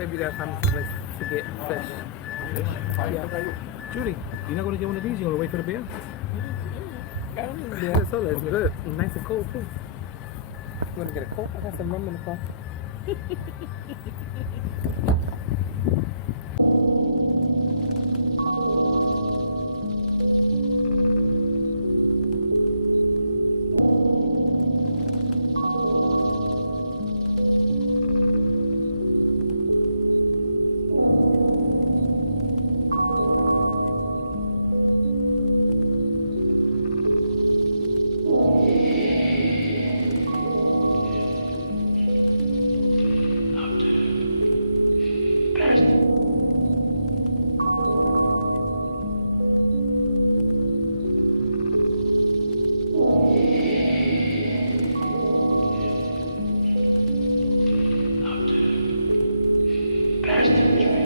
Maybe that's time to get fish. Yeah. Judy, you're not going to get one of these? You're going to wait for the beer? Yeah, it's all it's good. It's nice and cold too. You want to get a Coke? I got some rum in the car. Bastards.